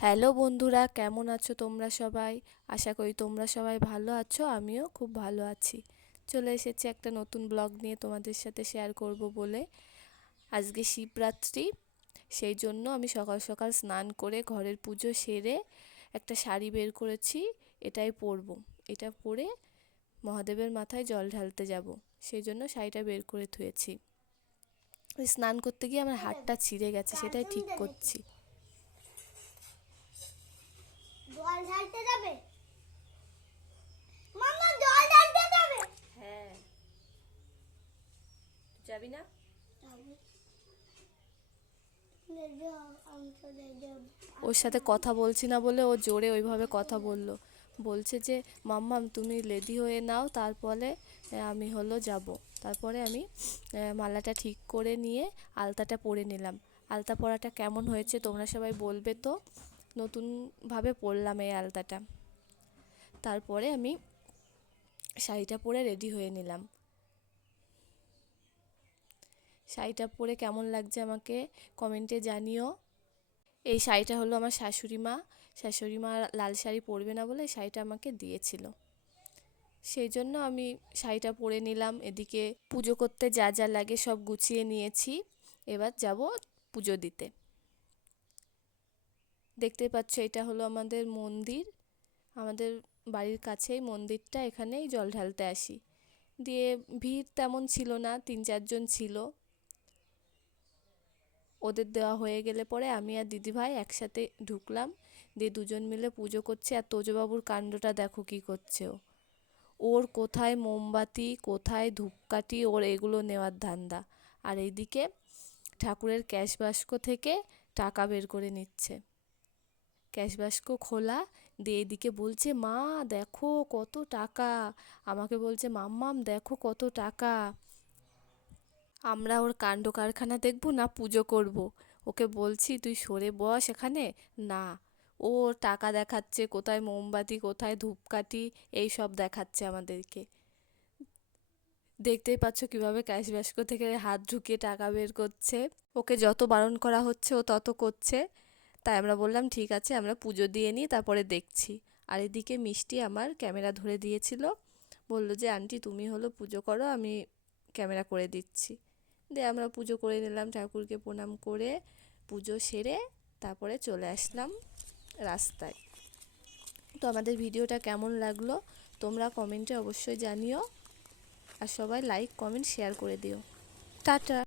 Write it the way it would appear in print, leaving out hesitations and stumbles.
Hello বন্ধুরা, কেমন আছো তোমরা সবাই? আশা করি তোমরা সবাই ভালো আছো, আমিও খুব ভালো আছি। চলে এসেছি একটা নতুন ব্লগ নিয়ে তোমাদের সাথে শেয়ার করব বলে। আজকে শিবরাত্রি, সেই জন্য আমি সকাল সকাল স্নান করে ঘরের পুজো সেরে একটা শাড়ি বের করেছি, এটাই পরবো। এটা পরে মহাদেবের মাথায় জল ঢালতে যাব, সেই জন্য শাড়িটা বের করে থুয়েছি। স্নান করতে গিয়ে আমার হাতটা ছিঁড়ে গেছে, সেটাই ঠিক করছি। জল ঢালতে যাবে? মাম্মা জল ঢালতে যাবে? হ্যাঁ, যাবি না? ওর সাথে কথা বলছি না বলে ও জোরে ওইভাবে কথা বললো। বলছে যে মাম্মাম তুমি রেডি হয়ে নাও, তারপরে আমি যাব। তারপরে আমি মালাটা ঠিক করে নিয়ে আলতাটা পরে নিলাম। আলতা পরাটা কেমন হয়েছে তোমরা সবাই বলবে তো। নতুনভাবে পরলাম এই আলতাটা। তারপরে আমি শাড়িটা পরে রেডি হয়ে নিলাম। শাড়িটা পরে কেমন লাগছে আমাকে কমেন্টে জানিও। এই শাড়িটা হলো আমার শাশুড়ি মা লাল শাড়ি পরবে না বলে শাড়িটা আমাকে দিয়েছিল, সেই জন্য আমি শাড়িটা পরে নিলাম। এদিকে পুজো করতে যা যা লাগে সব গুছিয়ে নিয়েছি, এবার যাব পুজো দিতে। দেখতে পাচ্ছ এটা হলো আমাদের মন্দির, আমাদের বাড়ির কাছেই মন্দিরটা, এখানেই জল ঢালতে আসি। দিয়ে ভিড় তেমন ছিল না, 3-4 জন ছিল। ওদের দেওয়া হয়ে গেলে পরে আমি আর দিদিভাই একসাথে ঢুকলাম, দিয়ে দুজন মিলে পুজো করছে। আর তোজবাবুর কাণ্ডটা দেখো কি করছে ও। ওর কোথায় মোমবাতি কোথায় ধূপকাঠি, ওর এগুলো নেওয়ার ধান্দা। আর এইদিকে ঠাকুরের ক্যাশ বাস্ক থেকে টাকা বের করে নিচ্ছে, ক্যাশ বাস্ক খোলা। দিয়ে এদিকে বলছে মা দেখো কত টাকা, আমাকে বলছে মাম্মাম দেখো কত টাকা। আমরা ওর কাণ্ড কারখানা দেখব না পুজো করব। ওকে বলছি তুই সরে বস এখানে, না ও টাকা দেখাচ্ছে, কোথায় মোমবাতি কোথায় ধূপকাঠি এই সব দেখাচ্ছে আমাদেরকে। দেখতেই পাচ্ছ কিভাবে ক্যাশ বাস্ক থেকে হাত ঢুকিয়ে টাকা বের করছে। ওকে যত বারণ করা হচ্ছে ও তত করছে। তাই আমরা বললাম ঠিক আছে আমরা পুজো দিয়ে নিই, তারপরে দেখছি। আর এদিকে মিষ্টি আমার ক্যামেরা ধরে দিয়েছিল, বললো যে আন্টি তুমি হলো পুজো করো, আমি ক্যামেরা করে দিচ্ছি। দিয়ে আমরা পুজো করে নিলাম, ঠাকুরকে প্রণাম করে পুজো সেরে তারপরে চলে আসলাম রাস্তায়। তো আমাদের ভিডিওটা কেমন লাগলো তোমরা কমেন্টে অবশ্যই জানিও, আর সবাই লাইক কমেন্ট শেয়ার করে দিও। টাটা।